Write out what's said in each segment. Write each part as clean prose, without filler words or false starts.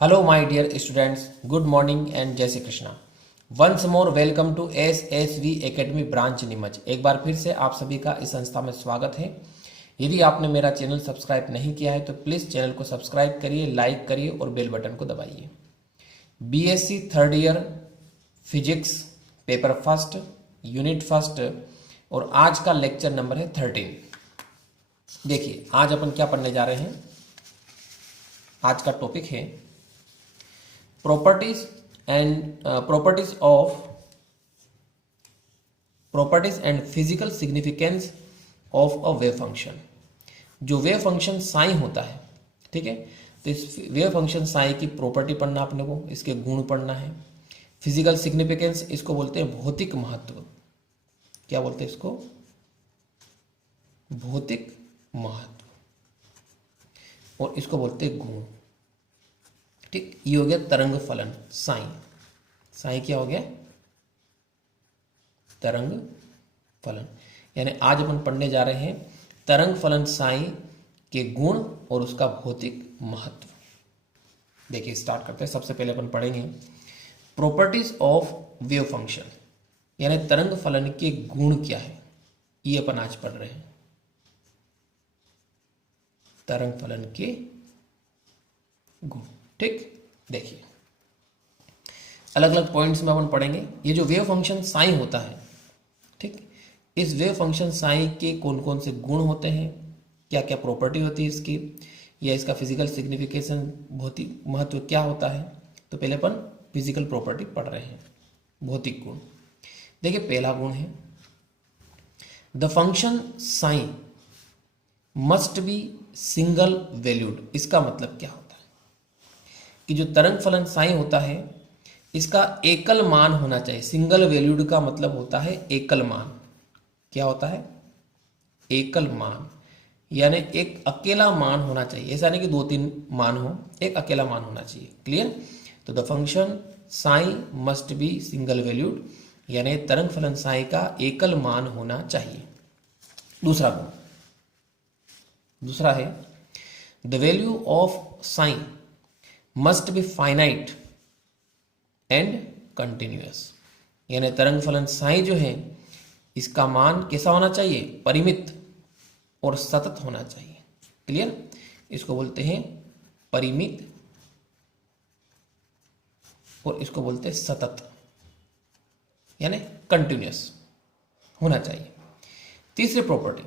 Hello, my dear students. Good morning and जय Shri Krishna. Once more welcome to SSV Academy branch Neemuch. एक बार फिर से आप सभी का इस संस्था में स्वागत है. यदि आपने मेरा चैनल सब्सक्राइब नहीं किया है तो प्लीज़ चैनल को सब्सक्राइब करिए, लाइक करिए और बेल बटन को दबाइए. BSc third year physics paper first unit first और आज का लेक्चर नंबर है 13. देखिए आज अपन क्या पढ़ने जा रहे हैं. आज का टॉपिक है properties and physical significance of a wave function. जो वेव फंक्शन साइन होता है, ठीक है, तो इस वेव फंक्शन साइन की प्रॉपर्टी पढ़ना अपने को, इसके गुण पढ़ना है. फिजिकल सिग्निफिकेंस इसको बोलते हैं भौतिक महत्व. क्या बोलते हैं इसको? भौतिक महत्व. और इसको बोलते हैं गुण. ठीक, ये हो गया तरंग फलन साइन. साइन क्या हो गया? तरंग फलन. यानी आज अपन पढ़ने जा रहे हैं तरंग फलन साइन के गुण और उसका भौतिक महत्व. देखिए स्टार्ट करते हैं. सबसे पहले अपन पढ़ेंगे प्रॉपर्टीज ऑफ वेव फंक्शन, यानी तरंग फलन के गुण क्या है, ये अपन आज पढ़ रहे हैं. तरंग फलन के गुण. ठीक, देखिए अलग अलग पॉइंट्स में अपन पढ़ेंगे. ये जो वेव फंक्शन साइन होता है, ठीक, इस वेव फंक्शन साइन के कौन कौन से गुण होते हैं, क्या क्या प्रॉपर्टी होती है इसकी, या इसका फिजिकल सिग्निफिकेशन भौतिक महत्व क्या होता है. तो पहले अपन फिजिकल प्रॉपर्टी पढ़ रहे हैं, भौतिक गुण. देखिए पहला गुण है the function sine must be single valued. इसका मतलब क्या होता है कि जो तरंग फलन साइन होता है इसका एकल मान होना चाहिए. सिंगल वैल्यूड का मतलब होता है एकल मान. क्या होता है? एकल मान, यानी एक अकेला मान होना चाहिए. ऐसा नहीं कि दो तीन मान हो, एक अकेला मान होना चाहिए. क्लियर? तो the function sine must be single valued, यानी तरंग फलन साइन का एकल मान होना चाहिए. दूसरा गुण, दूसरा है the value of sine must be finite and continuous. यानी तरंग फलन साइन जो है इसका मान कैसा होना चाहिए? परिमित और सतत होना चाहिए. क्लियर? इसको बोलते हैं परिमित और इसको बोलते हैं सतत, यानी कंटिन्यूअस होना चाहिए. तीसरी property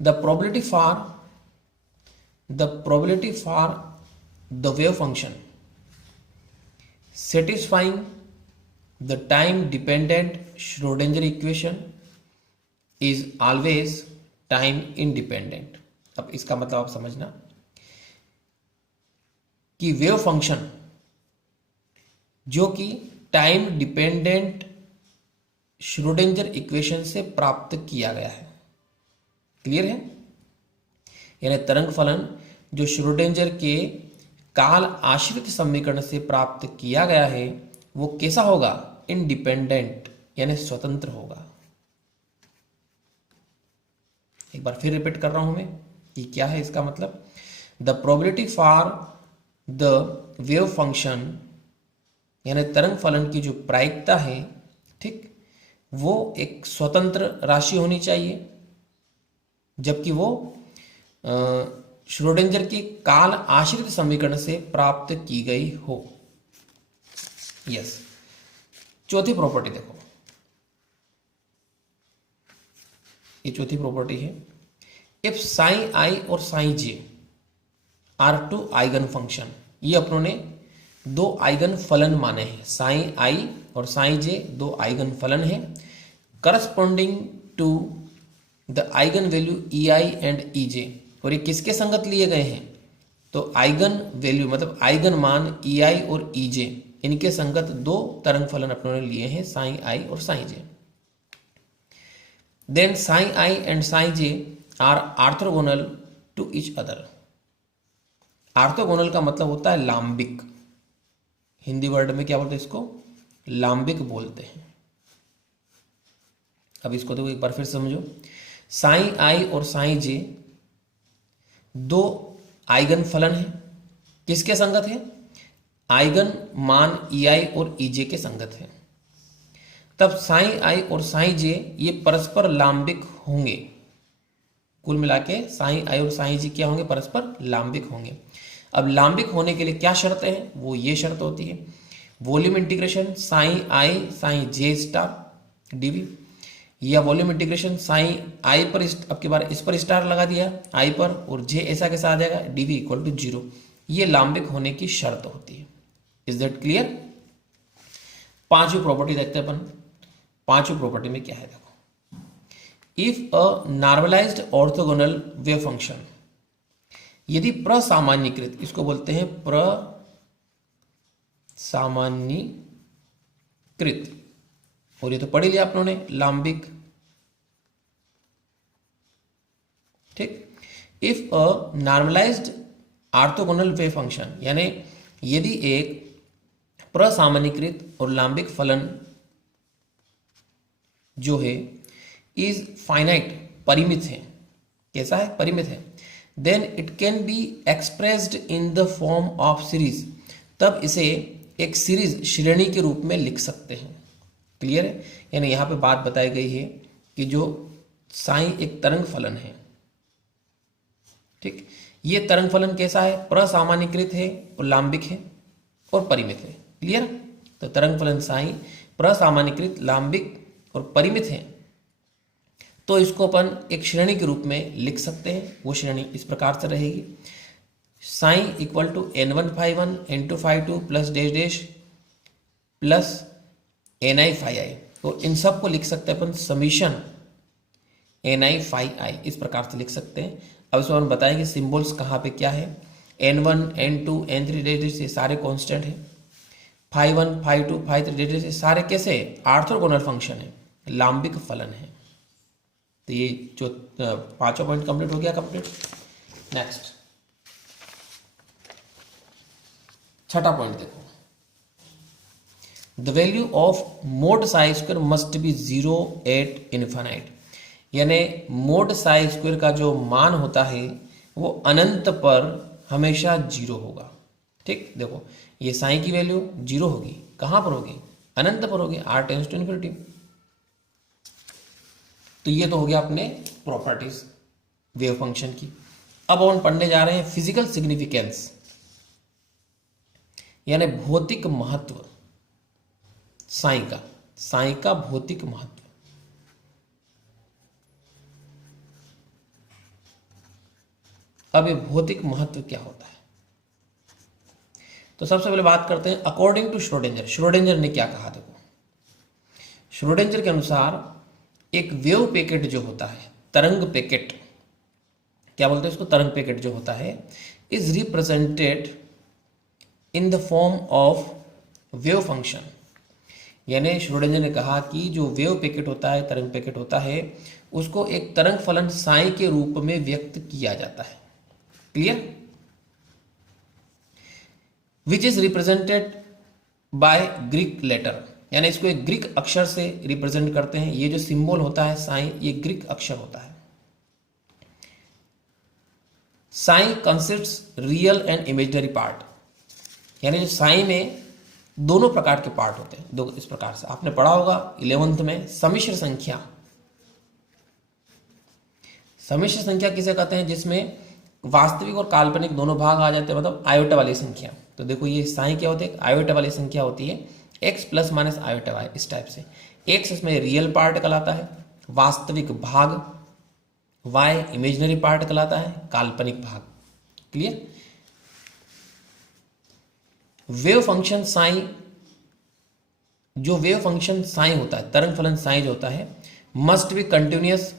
the probability for the wave function satisfying the time dependent Schrodinger equation is always time independent. अब इसका मतलब आप समझना कि वेव फंक्शन जो कि टाइम डिपेंडेंट श्रोडिंगर इक्वेशन से प्राप्त किया गया है. क्लियर है? यानी तरंग फलन जो श्रोडिंगर के काल आश्रित समीकरण से प्राप्त किया गया है वो कैसा होगा? इंडिपेंडेंट, यानी स्वतंत्र होगा. एक बार फिर रिपीट कर रहा हूं मैं कि क्या है इसका मतलब. The probability for the wave function, यानी तरंग फलन की जो प्रायिकता है, ठीक, वो एक स्वतंत्र राशि होनी चाहिए, जबकि वो श्रोडिंगर के काल आश्रित समीकरण से प्राप्त की गई हो. यस. चौथी प्रॉपर्टी देखो, ये चौथी प्रॉपर्टी है इफ साइन आई और psi j are two eigen function. ये अपनों ने दो आइगन फलन माने हैं. साइन आई और साइन जे दो आइगन फलन है corresponding to the eigenvalue E I and E J. और ये किसके संगत लिए गए हैं? तो आइगन वैल्यू मतलब आइगन मान ई आई और ई जे, इनके संगत दो तरंग फलन अपनों ने लिए हैं, साइन आई और psi j. Then psi i and psi j are orthogonal to each other. Orthogonal का मतलब होता है लांबिक. हिंदी वर्ड में क्या बोलते हैं इसको? लांबिक बोलते हैं. अब इसको देखो एक बार फिर समझो. साइन आई और साइन जे दो आइगन फलन है, किसके संगत है? आइगन मान EI और EJ के संगत है। तब साई आई और साई जे ये परस्पर लांबिक होंगे। कुल मिला के साई आई और साई जे क्या होंगे? परस्पर लांबिक होंगे। अब लांबिक होने के लिए क्या शर्त है? वो ये शर्त होती है वॉल्यूम इंटीग्रेशन साई आई साई जे स्टार डीवी, या वॉल्यूम इंटीग्रेशन साई आई पर अब की बार इस पर स्टार लगा दिया आई पर, और जे ऐसा कैसा आ जाएगा? D v equal to 0। ये लांबिक होने की शर्त होती है। Is that clear? पांचवी प्रॉपर्टी देखते हैं अपन। पांचवी प्रॉपर्टी में क्या है देखो, if a normalised orthogonal wave function, यदि प्रसामान्यीकृत, इसको बोलते हैं प्रसामान्यीकृत, और ये तो पढ़ लिया आप लोगों ने, लांबिक, ठीक। If a normalised orthogonal wave function, यानी यदि एक प्रसामान्यीकृत और लांबिक फलन जो है इज फाइनाइट, परिमित है, कैसा है? परिमित है, then it can be expressed in the form of series, तब इसे एक सीरीज श्रेणी के रूप में लिख सकते हैं। क्लियर है? यानी यहां पे बात बताई गई है कि जो साई एक तरंग फलन है, ठीक, ये तरंग फलन कैसा है? प्रसामान्यीकृत है और लांबिक है और परिमित है। क्लियर? तो तरंग फलन साई प्रसामान्यीकृत, लांबिक और परिमित है, तो इसको अपन एक श्रेणी के रूप में लिख सकते हैं। वो श्रेणी इस प्रकार से रहेगी, psi equal to n1 phi1 n2 phi2 plus dash dash plus ni phi i, तो इन सब को लिख सकते हैं अपन समीशन ni phi i, इस प्रकार से लिख सकते हैं। अब इसमें हम बताएंगे सिंबल्स कहाँ पे क्या है। n1 n2 n3 dash dash ये सारे कांस्टेंट है, phi1 phi2 phi3 dash dash ये सारे कैसे? ऑर्थोगोनल फंक्शन है, लांबिक फलन है। तो ये जो पांचवा पॉइंट कंप्लीट हो गया, कंप्लीट। नेक्स्ट छठा पॉइंट देखो, the value of mod psi square must be 0 at infinite, यानी मोड साई स्क्वायर का जो मान होता है वो अनंत पर हमेशा 0 होगा। ठीक, देखो ये साई की वैल्यू 0 होगी, कहां पर होगी? अनंत पर होगी, r टेंड्स टू इन्फिनिटी। तो ये तो हो गया अपने प्रॉपर्टीज वेव फंक्शन की। अब हम पढ़ने जा रहे हैं फिजिकल सिग्निफिकेंस, यानी भौतिक महत्व साई का भौतिक महत्व। अब ये भौतिक महत्व क्या होता है? तो सबसे पहले बात करते हैं अकॉर्डिंग टू श्रोडिंगर। श्रोडिंगर ने क्या कहा? देखो, श्रोडिंगर के अनुसार एक वेव पैकेट जो होता है, तरंग पैकेट, क्या बोलते हैं इसको? तरंग पैकेट जो होता है is represented in the form of wave function. यानी श्रोडिंगर ने कहा कि जो वेव पैकेट होता है, तरंग पैकेट होता है, उसको एक तरंग फलन साई के रूप में व्यक्त किया जाता है। Clear? Which is represented by Greek letter, यानी इसको एक ग्रीक अक्षर से रिप्रेजेंट करते हैं। ये जो सिंबल होता है साई, ये ग्रीक अक्षर होता है। Sai consists real and imaginary part, यानी जो साई में दोनों प्रकार के पार्ट होते हैं। दो इस प्रकार से आपने पढ़ा होगा 11th में सम्मिश्र संख्या। सम्मिश्र संख्या किसे कहते हैं? जिसमें वास्तविक और काल्पनिक दोनों भाग आ जाते हैं, मतलब आयोटा वाली संख्या। तो देखो ये साई क्या होती है? आयोटा वाली संख्या होती है, x plus minus iota y, इस टाइप से। x इसमें रियल पार्ट कहलाता है, वास्तविक भाग, y इमेजिनरी पार्ट कहलाता है, काल्पनिक भाग। क्लियर? वेव फंक्शन साई, जो वेव फंक्शन साई होता है, तरंग फलन साई जो होता है, must be continuous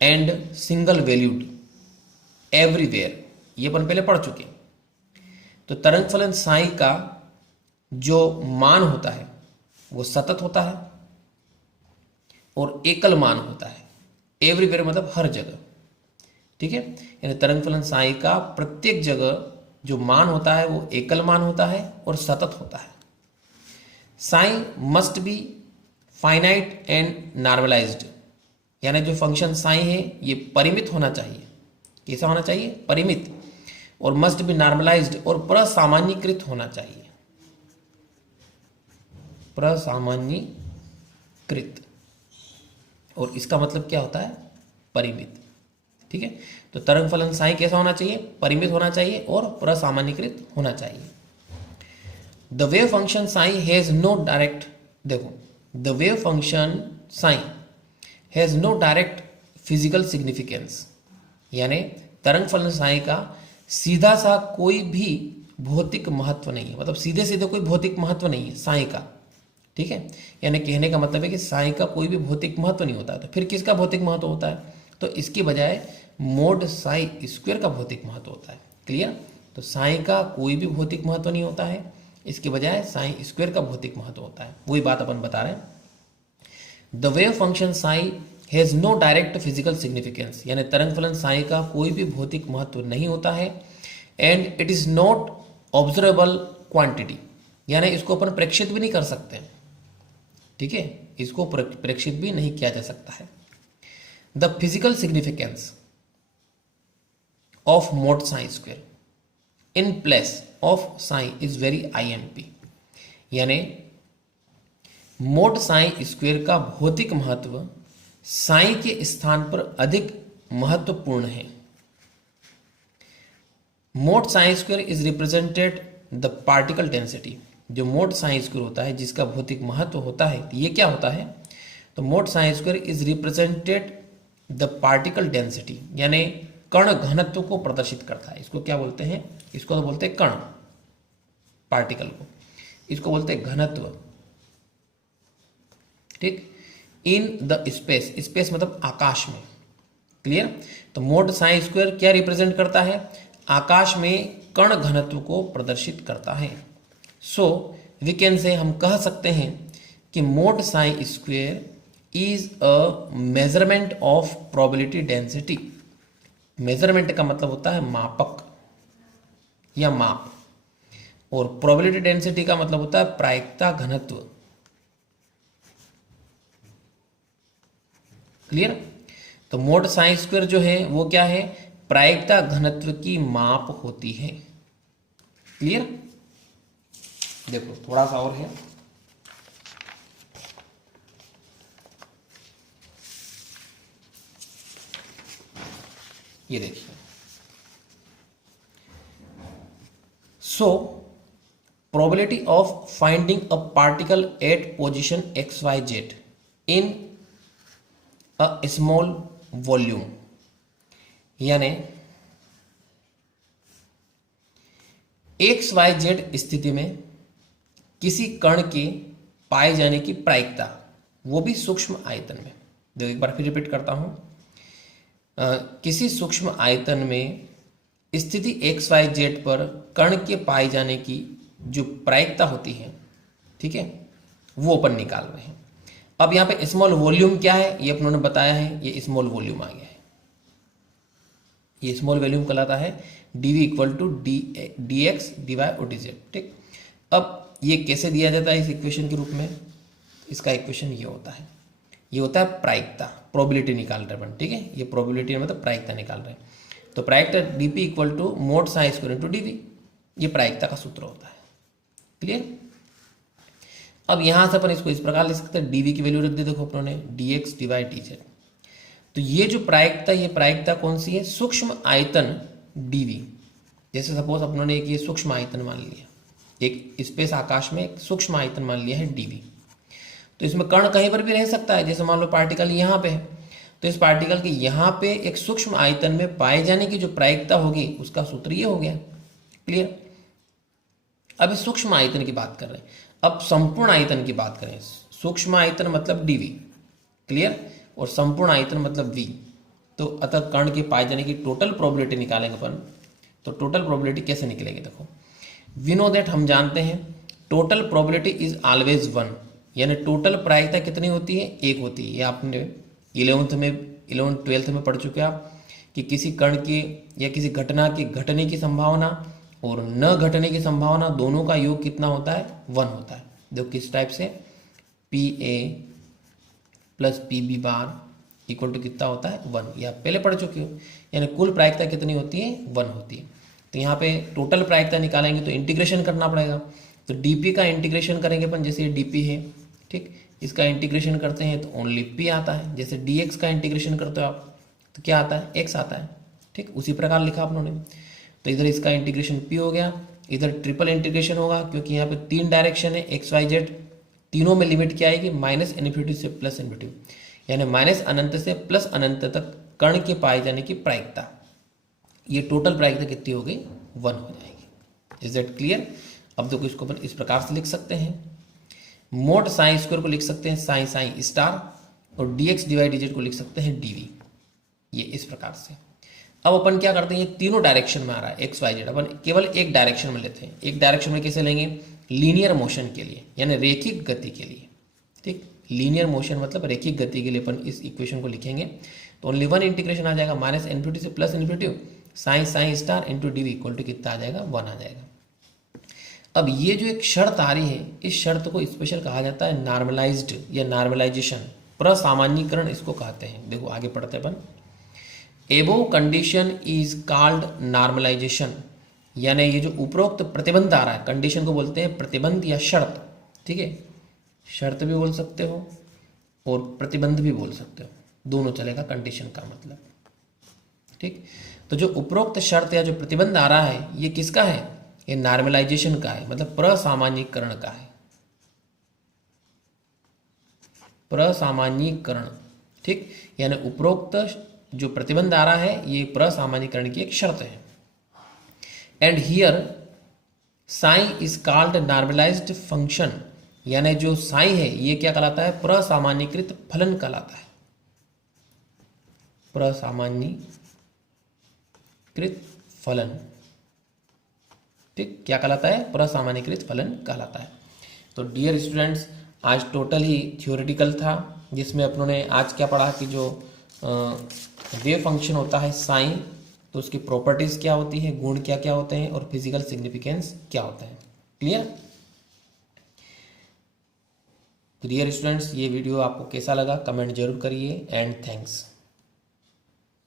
and single valued everywhere. ये अपन पहले पढ़ चुके। तो तरंग फलन साई का जो मान होता है वो सतत होता है और एकल मान होता है। एवरीवेयर मतलब हर जगह। ठीक है, यानी तरंग फलन साई का प्रत्येक जगह जो मान होता है वो एकल मान होता है और सतत होता है। Psi must be finite and normalised, यानी जो फंक्शन साई है ये परिमित होना चाहिए। कैसा होना चाहिए? परिमित। और मस्ट बी नॉर्मलाइज्ड और प्रसामान्यीकृत होना चाहिए, प्रसामान्यीकृत। और इसका मतलब क्या होता है? परिमित। ठीक है, तो तरंग फलन साई कैसा होना चाहिए? परिमित होना चाहिए और प्रसामान्यीकृत होना चाहिए। The wave function psi has no direct, देखो the wave function psi has no direct physical significance, यानी तरंग फलन साई का सीधा सा कोई भी भौतिक महत्व नहीं है, मतलब सीधे सीधे कोई भौतिक महत्व नहीं है साई का। ठीक है, यानी कहने का मतलब है कि साई का कोई भी भौतिक महत्व नहीं होता है। तो फिर किसका भौतिक महत्व होता है? तो इसकी बजाय मोड साई स्क्वायर का भौतिक महत्व होता है। क्लियर? तो साई का कोई भी भौतिक महत्व नहीं होता है, इसके बजाय साई स्क्वायर का भौतिक महत्व होता है। वही बात अपन बता रहे हैं। The wave function psi has no direct physical significance, यानी तरंग फलन साई का कोई भी भौतिक महत्व नहीं होता है। And it is not observable quantity, यानी इसको अपन प्रेक्षित भी नहीं कर सकते। ठीक है, इसको प्रेक्षित भी नहीं किया जा सकता है। The physical significance of mod psi square in place of Sai is very IMP, यानी मोड साई स्क्वायर का भौतिक महत्व साई के स्थान पर अधिक महत्वपूर्ण है। Mode psi square is represented the particle density, जो मोड साई स्क्वायर होता है जिसका भौतिक महत्व होता है, ये क्या होता है? तो mode psi square is represented the particle density, यानी कण घनत्व को प्रदर्शित करता है। इसको क्या बोलते हैं? इसको तो बोलते हैं कण, पार्टिकल को, इसको बोलते हैं घनत्व। ठीक, इन द स्पेस, स्पेस मतलब आकाश में। क्लियर? तो मोड साई स्क्वायर क्या रिप्रेजेंट करता है? आकाश में कण घनत्व को प्रदर्शित करता है। सो वी कैन से, हम कह सकते हैं कि mode psi square is a measurement of probability density. Measurement का मतलब होता है मापक या माप, और प्रोबेबिलिटी डेंसिटी का मतलब होता है प्रायिकता घनत्व। क्लियर? तो मोड साई स्क्वायर जो है वो क्या है? प्रायिकता घनत्व की माप होती है। क्लियर? देखो थोड़ा सा और है, ये देखिए। So probability of finding a particle at position XYZ in a small volume, यानी XYZ स्थिति में किसी कण के पाए जाने की प्रायिकता, वो भी सूक्ष्म आयतन में। देखो एक बार फिर रिपीट करता हूं, किसी सूक्ष्म आयतन में स्थिति XYZ पर कण के पाए जाने की जो प्रायिकता होती है, ठीक है, वो अपन निकाल रहे हैं। अब यहाँ पे स्मॉल वॉल्यूम क्या है ये अपनों ने बताया है, ये स्मॉल वॉल्यूम आ गया है। ये स्मॉल वॉल्यूम कहलाता है dV equal to dx dy और dz। ठीक, अब ये कैसे दिया जाता है इस इक्वेशन के रूप में? इसका इक्वेशन ये होता है, ये होता है प्रायिकता, प्रोबेबिलिटी निकाल रहे हैं। ठीक है, ये प्रोबेबिलिटी मतलब प्रायिकता निकाल रहे हैं। तो प्रायिकता dp equal to mod psi square into dv, ये प्रायिकता का सूत्र होता है। क्लियर? अब यहां से अपन इसको इस प्रकार लिख सकते हैं, dv की वैल्यू रख दी देखो अपनों ने dx dy dz। तो ये जो प्रायिकता, ये प्रायिकता कौन सी है? सूक्ष्म आयतन dv। जैसे सपोज अपनों ने एक ये सूक्ष्म आयतन मान लिया, एक स्पेस आकाश में एक सूक्ष्म आयतन मान लिया है dv। तो इसमें कण कहीं पर भी रह सकता है, जैसे मान लो पार्टिकल यहाँ पे है, तो इस पार्टिकल के यहाँ पे एक सूक्ष्म आयतन में पाए जाने की जो प्रायिकता होगी उसका सूत्र ये हो गया। क्लियर? अब इस सूक्ष्म आयतन की बात कर रहे हैं, अब संपूर्ण आयतन की बात करें। सूक्ष्म आयतन मतलब dv, क्लियर, और संपूर्ण आयतन मतलब v। तो अतः कण के पाए जाने की टोटल प्रोबेबिलिटी निकालेंगे अपन। तो टोटल प्रोबेबिलिटी कैसे निकलेगी? देखो, वी नो दैट, हम जानते हैं टोटल प्रोबेबिलिटी इज ऑलवेज 1, यानी टोटल प्रायिकता कितनी होती है? 1 होती है। ये आपने 11th 12th में पढ़ चुके आप कि किसी कण की या किसी घटना के घटने की संभावना और न घटने की संभावना दोनों का योग कितना होता है? 1 होता है। देखो किस टाइप से, PA plus PB bar equal to कितना होता है? 1। ये आप पहले पढ़ चुके हो, यानी कुल प्रायिकता कितनी होती है? 1 होती है। तो यहाँ पे टोटल प्रायिकता निकालेंगे तो इंटीग्रेशन करना पड़ेगा। तो डीपी का इंटीग्रेशन करेंगे अपन, जैसे ये डीपी है, ठीक, इसका इंटीग्रेशन करते हैं तो ओनली पी आता है। जैसे डीएक्स का इंटीग्रेशन करते हो आप तो क्या आता है, एक्स आता है, ठीक, उसी प्रकार लिखा आप लोगों ने। तो इधर इसका इंटीग्रेशन पी हो गया, इधर ट्रिपल इंटीग्रेशन होगा क्योंकि यहाँ पे 3 डायरेक्शन है, एक्स वाई जेड, तीनों में लिमिट क्या आएगी, माइनस इन्फिनिटी से प्लस इन्फिनिटी, यानी माइनस अनंत से प्लस अनंत तक कण के पाए जाने की प्रायिकता। ये टोटल प्रायिकता कितनी हो गई, 1 हो जाएगी। Is that clear? अब देखो इसको अपन इस प्रकार से लिख सकते हैं, मोड साइन स्क्वायर को लिख सकते हैं साइन साइन स्टार, और dx डिवाइड dz को लिख सकते हैं dv, ये इस प्रकार से। अब अपन क्या करते हैं, ये तीनों डायरेक्शन में आ रहा है एक्स वाई जेड, अपन केवल एक डायरेक्शन में लेते हैं। एक डायरेक्शन में कैसे लेंगे, लीनियर मोशन के लिए, यानी रेखिक गति के लिए, ठीक, लीनियर मोशन मतलब रेखिक गति के लिए अपन इस इक्वेशन को लिखेंगे। तो ओनली 1 इंटीग्रेशन आ जाएगा, माइनस इन्फिनिटी से plus infinity, psi psi star into d v equal to कितना आ जाएगा, 1 आ जाएगा। अब ये जो एक शर्त आ रही है, इस शर्त को स्पेशल कहा जाता है नॉर्मलाइज्ड या नॉर्मलाइजेशन, प्रसामान्यीकरण इसको कहते हैं। देखो आगे पढ़ते अपन, एबो कंडीशन इज कॉल्ड नॉर्मलाइजेशन, यानी ये जो उपरोक्त प्रतिबंध आ रहा है, कंडीशन को बोलते हैं प्रतिबंध या शर्त, ठीक है, शर्त भी बोल सकते हो और प्रतिबंध भी बोल सकते हो, दोनों चलेगा कंडीशन का मतलब, ठीक। तो जो उपरोक्त शर्त या जो प्रतिबंध आ रहा है ये किसका है, ये नॉर्मलाइजेशन का है, मतलब प्रसामान्यीकरण का है, प्रसामान्यीकरण, ठीक, यानी उपरोक्त जो प्रतिबंध आ रहा है ये प्रसामान्यीकरण की एक शर्त है। And here sine is called normalised function, यानी जो साइन है ये क्या कहलाता है, प्रसामान्यीकृत फलन कहलाता है, प्रसामान्यीकृत फलन, ठीक, क्या कहलाता है, प्रसामान्यीकृत फलन कहलाता है। तो डियर स्टूडेंट्स, आज टोटल ही थ्योरेटिकल था, जिसमें अपनों ने आज क्या पढ़ा कि जो वेव फंक्शन होता है साइन, तो उसकी प्रॉपर्टीज क्या होती है, गुण क्या क्या होते हैं, और फिजिकल सिग्निफिकेंस क्या होता है। क्लियर? डियर स्टूडेंट्स, ये वीडियो आपको कैसा लगा कमेंट जरूर करिए, एंड थैंक्स।